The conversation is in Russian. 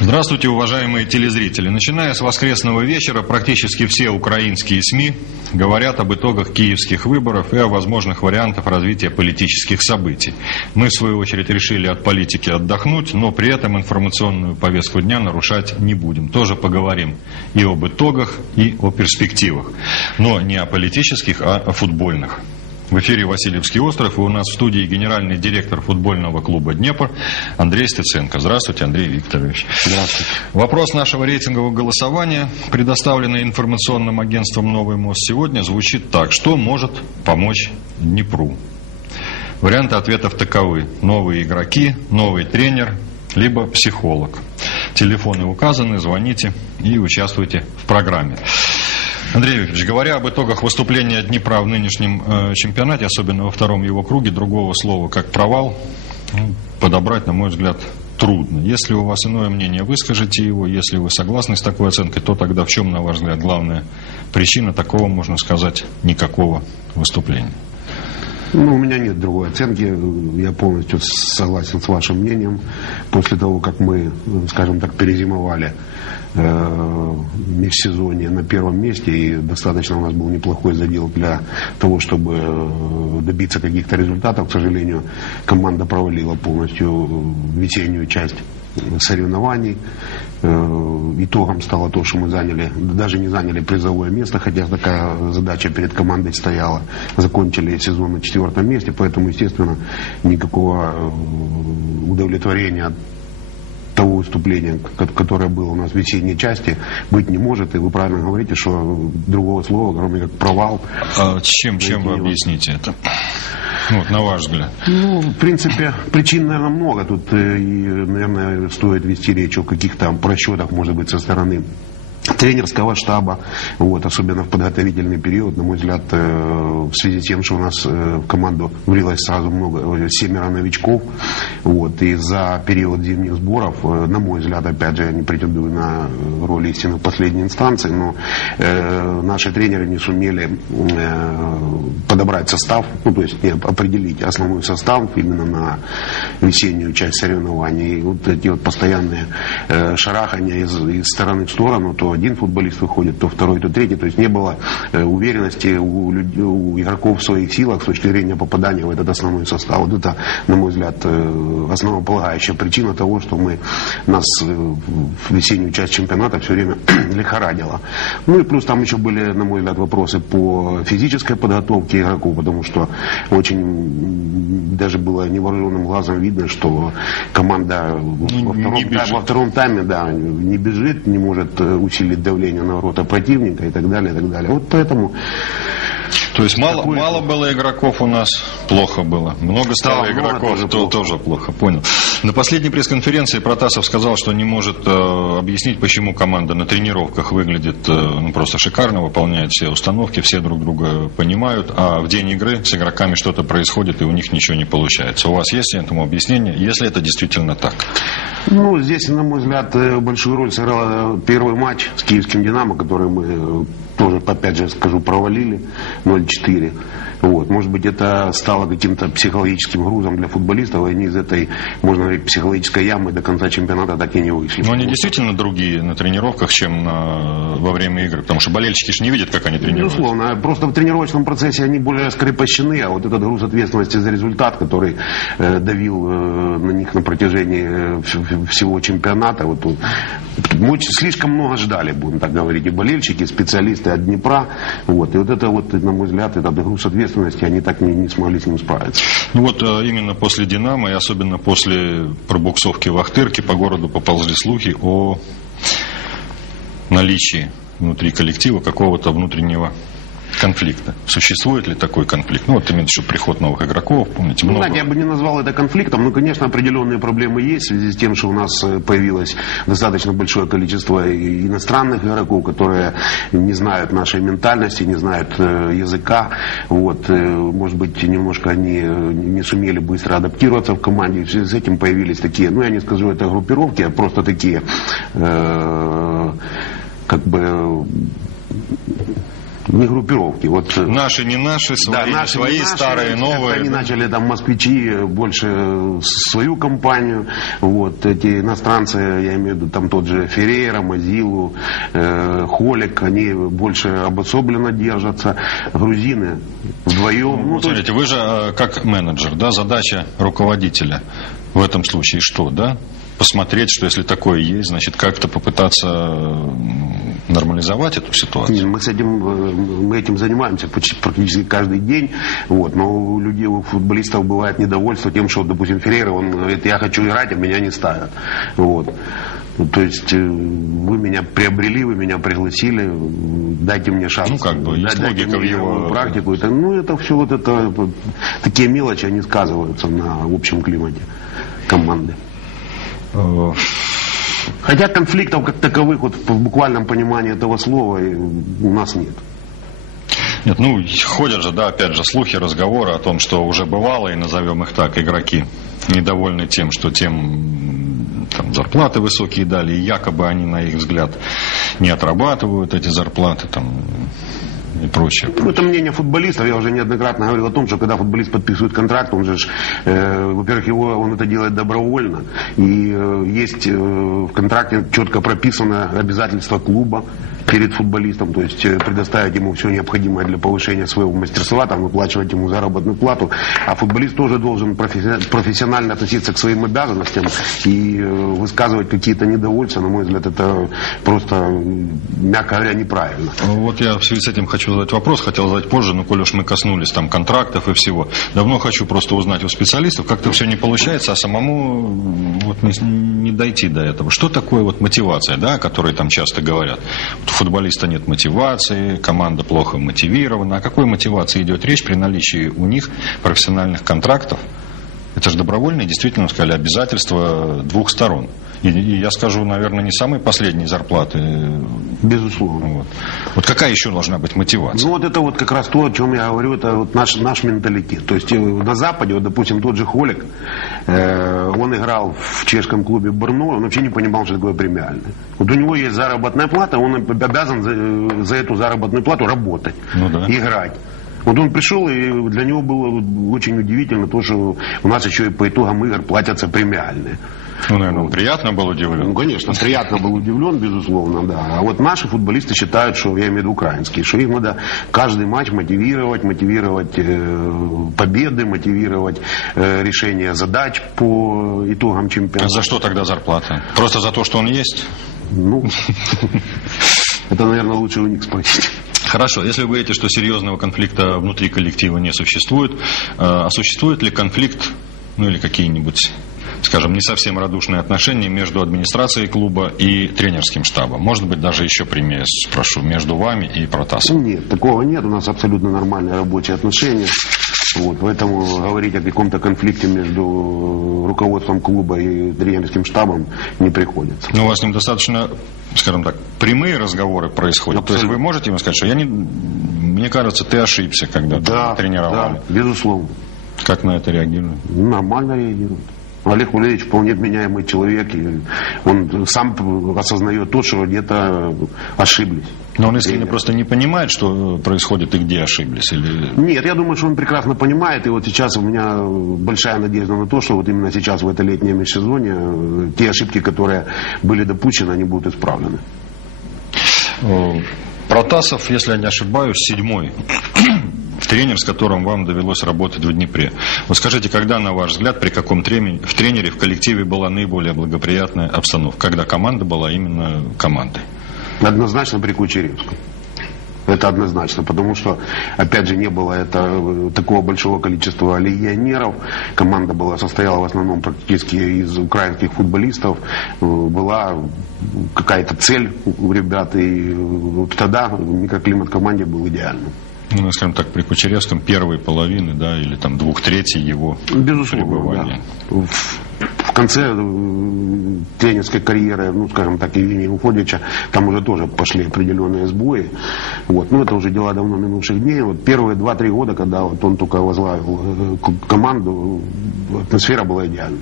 Здравствуйте, уважаемые телезрители. Начиная с воскресного вечера, практически все украинские СМИ говорят об итогах киевских выборов и о возможных вариантах развития политических событий. Мы, в свою очередь, решили от политики отдохнуть, но при этом информационную повестку дня нарушать не будем. Тоже поговорим и об итогах, и о перспективах. Но не о политических, а о футбольных. В эфире Васильевский остров, и у нас в студии генеральный директор футбольного клуба «Днепр» Андрей Стеценко. Здравствуйте, Андрей Викторович. Здравствуйте. Вопрос нашего рейтингового голосования, предоставленный информационным агентством «Новый мост» сегодня, звучит так. Что может помочь Днепру? Варианты ответов таковы. Новые игроки, новый тренер, либо психолог. Телефоны указаны, звоните и участвуйте в программе. Андрей Викторович, говоря об итогах выступления Днепра в нынешнем э, чемпионате, особенно во втором его круге, другого слова, как провал, ну, подобрать, на мой взгляд, трудно. Если у вас иное мнение, выскажите его. Если вы согласны с такой оценкой, то тогда в чем, на ваш взгляд, главная причина такого, можно сказать, никакого выступления? Ну, у меня нет другой оценки. Я полностью согласен с вашим мнением. После того, как мы, скажем так, перезимовали э, межсезонье на первом месте, и достаточно у нас был неплохой задел для того, чтобы э, добиться каких-то результатов. К сожалению, команда провалила полностью весеннюю часть соревнований. Э, итогом стало то, что мы заняли, даже не заняли призовое место, хотя такая задача перед командой стояла. Закончили сезон на четвертом месте, поэтому, естественно, никакого э, удовлетворения от того выступления, которое было у нас в весенней части, быть не может. И вы правильно говорите, что другого слова, кроме как провал. А чем, чем вы объясните это? Вот, на ваш взгляд. Ну, в принципе, причин, наверное, много. Тут, э, и, наверное, стоит вести речь о каких-то просчетах, может быть, со стороны тренерского штаба, вот, особенно в подготовительный период, на мой взгляд, э, в связи с тем, что у нас э, в команду влилось сразу много, э, семеро новичков, вот, и за период зимних сборов, на мой взгляд, опять же, я не претендую на роль истины в последней инстанции, но э, наши тренеры не сумели э, подобрать состав, ну, то есть не, определить основной состав именно на весеннюю часть соревнований, и вот эти вот постоянные э, шарахания из, из стороны в сторону, то один футболист выходит, то второй, то третий. То есть не было э, уверенности у, людей, у игроков в своих силах с точки зрения попадания в этот основной состав. Вот это, на мой взгляд, э, основополагающая причина того, что мы нас э, в весеннюю часть чемпионата все время лихорадило. Ну и плюс там еще были, на мой взгляд, вопросы по физической подготовке игроков, потому что очень даже было невооруженным глазом видно, что команда ну, во, втором, во втором тайме да, не бежит, не может усилить усилить давление на ворота противника и так далее, и так далее. Вот поэтому то есть мало, мало было игроков у нас, плохо было. Много стало да, игроков, тоже, то, плохо. тоже плохо, понял. На последней пресс-конференции Протасов сказал, что не может э, объяснить, почему команда на тренировках выглядит э, ну, просто шикарно, выполняет все установки, все друг друга понимают, а в день игры с игроками что-то происходит, и у них ничего не получается. У вас есть этому объяснение, если это действительно так? Ну, здесь, на мой взгляд, э, большую роль сыграл э, первый матч с киевским «Динамо», который мы э, тоже, опять же, скажу, провалили 0-4. Вот. Может быть, это стало каким-то психологическим грузом для футболистов, и они из этой, можно говорить, психологической ямы до конца чемпионата так и не вышли. Но они действительно другие на тренировках, чем на, во время игры, потому что болельщики же не видят, как они тренируются. Безусловно, просто в тренировочном процессе они более скрепощены, а вот этот груз ответственности за результат, который э, давил э, на них на протяжении э, всего чемпионата, вот, мы слишком много ждали, будем так говорить, и болельщики, и специалисты от Днепра, вот, и вот это вот, на мой взгляд, этот груз ответственности ответственности, они так не, не смогли с ним справиться. Ну вот э, именно после «Динамо» и особенно после пробуксовки в Ахтырке по городу поползли слухи о наличии внутри коллектива какого-то внутреннего конфликта. Существует ли такой конфликт? Ну, вот именно что приход новых игроков, помните, много... Ну, знаете, я бы не назвал это конфликтом, но, конечно, определенные проблемы есть в связи с тем, что у нас э, появилось достаточно большое количество иностранных игроков, которые не знают нашей ментальности, не знают э, языка. Вот, э, может быть, немножко они не сумели быстро адаптироваться в команде. В связи с этим появились такие, ну, я не скажу, это группировки, а просто такие, э, как бы Не группировки. Вот, э, Наши, не наши, свои, да, наши, свои не наши, старые, новые. Они да? начали там москвичи больше свою компанию. Вот эти иностранцы, я имею в виду там тот же Феррейра, Мазилу, э, Холик, они больше обособленно держатся. Грузины вдвоем. Ну, Ну, то есть, смотрите, вы же э, как менеджер, да, задача руководителя в этом случае что, да? Посмотреть, что если такое есть, значит, как-то попытаться м, нормализовать эту ситуацию. мы с этим, э, мы этим занимаемся практически каждый день. Вот. Но у людей, у футболистов бывает недовольство тем, что, допустим, Феррейра, он говорит, я хочу играть, а меня не ставят. Вот. Ну, То есть э, вы меня приобрели, вы меня пригласили, э, дайте мне шанс. Ну, как бы, есть Дайте логика в его- практику. Это, ну, это все вот это, такие мелочи, они сказываются на общем климате команды. Хотя конфликтов как таковых, вот в буквальном понимании этого слова, у нас нет. Нет, ну, ходят же, да, опять же, слухи, разговоры о том, что уже бывало, и назовем их так, игроки недовольны тем, что тем там, зарплаты высокие дали, и якобы они, на их взгляд, не отрабатывают эти зарплаты там, и прочее. Ну, это мнение футболистов. Я уже неоднократно говорил о том, что когда футболист подписывает контракт, он же, э, во-первых, его, он это делает добровольно. И э, есть э, в контракте четко прописано обязательство клуба перед футболистом, то есть э, предоставить ему все необходимое для повышения своего мастерства, там, выплачивать ему заработную плату. А футболист тоже должен професси- профессионально относиться к своим обязанностям и э, высказывать какие-то недовольства. На мой взгляд, это просто, мягко говоря, неправильно. Вот я в связи с этим хочу задать вопрос, хотел задать позже, но коль уж мы коснулись там контрактов и всего. Давно хочу просто узнать у специалистов, как-то все не получается, а самому вот не, не дойти до этого. Что такое вот мотивация, да, о которой там часто говорят? Вот у футболиста нет мотивации, команда плохо мотивирована. О какой мотивации идет речь при наличии у них профессиональных контрактов? Это же добровольные, действительно, сказали, обязательства двух сторон. И, и я скажу, наверное, не самые последние зарплаты. Безусловно. Вот. вот какая еще должна быть мотивация? Ну вот это вот как раз то, о чем я говорю, это вот наш, наш менталитет. То есть э, на Западе, вот, допустим, тот же Холик, э, он играл в чешском клубе Брно, он вообще не понимал, что такое премиальное. Вот у него есть заработная плата, он обязан за, э, за эту заработную плату работать, Ну да. играть. Вот он пришел, и для него было очень удивительно то, что у нас еще и по итогам игр платятся премиальные. Ну, наверное, он приятно был Ну, удивлен. конечно, приятно был удивлен, безусловно, да. А вот наши футболисты считают, что, я имею в виду украинские, что их надо каждый матч мотивировать, мотивировать э, победы, мотивировать э, решение задач по итогам чемпионата. за что тогда зарплата? Просто за то, что он есть? Ну, это, наверное, лучше у них спросить. Хорошо, если вы говорите, что серьезного конфликта внутри коллектива не существует, э, а существует ли конфликт, ну или какие-нибудь, скажем, не совсем радушные отношения между администрацией клуба и тренерским штабом? Может быть, даже еще прямее спрошу, между вами и Протасом? Нет, такого нет. У нас абсолютно нормальные рабочие отношения. Вот, поэтому говорить о каком-то конфликте между руководством клуба и тренерским штабом не приходится. Ну, у вас с ним достаточно, скажем так, прямые разговоры происходят. То есть вы можете ему сказать, что я не... Мне кажется, ты ошибся, когда Да, тренировали. да, безусловно. Как на это реагируют? Нормально реагирует. Олег Валерьевич вполне вменяемый человек, и он сам осознает то, что где-то ошиблись. Но он искренне просто не понимает, что происходит и где ошиблись. Или... Нет, я думаю, что он прекрасно понимает, и вот сейчас у меня большая надежда на то, что вот именно сейчас в это летнее межсезонье те ошибки, которые были допущены, они будут исправлены. Э, Протасов, если я не ошибаюсь, седьмой тренер, с которым вам довелось работать в Днепре. Вот скажите, когда, на ваш взгляд, при каком тренере, в тренере, в коллективе была наиболее благоприятная обстановка? Когда команда была именно командой? Однозначно при Кучеревском. Это однозначно, потому что, опять же, не было это, э, такого большого количества легионеров. Команда была, состояла в основном практически из украинских футболистов. Э, Была какая-то цель у ребят, и э, тогда микроклимат в команде был идеальным. Ну, скажем так, при Кучеревском первой половины, да, или там двух третей его Безусловно, пребывания. да. В, конце э, тренерской карьеры, ну, скажем так, Евгения Уходича, там уже тоже пошли определенные сбои. Вот. Но это уже дела давно минувших дней. Вот первые 2-3 года, когда вот он только возглавил э, команду, атмосфера была идеальной.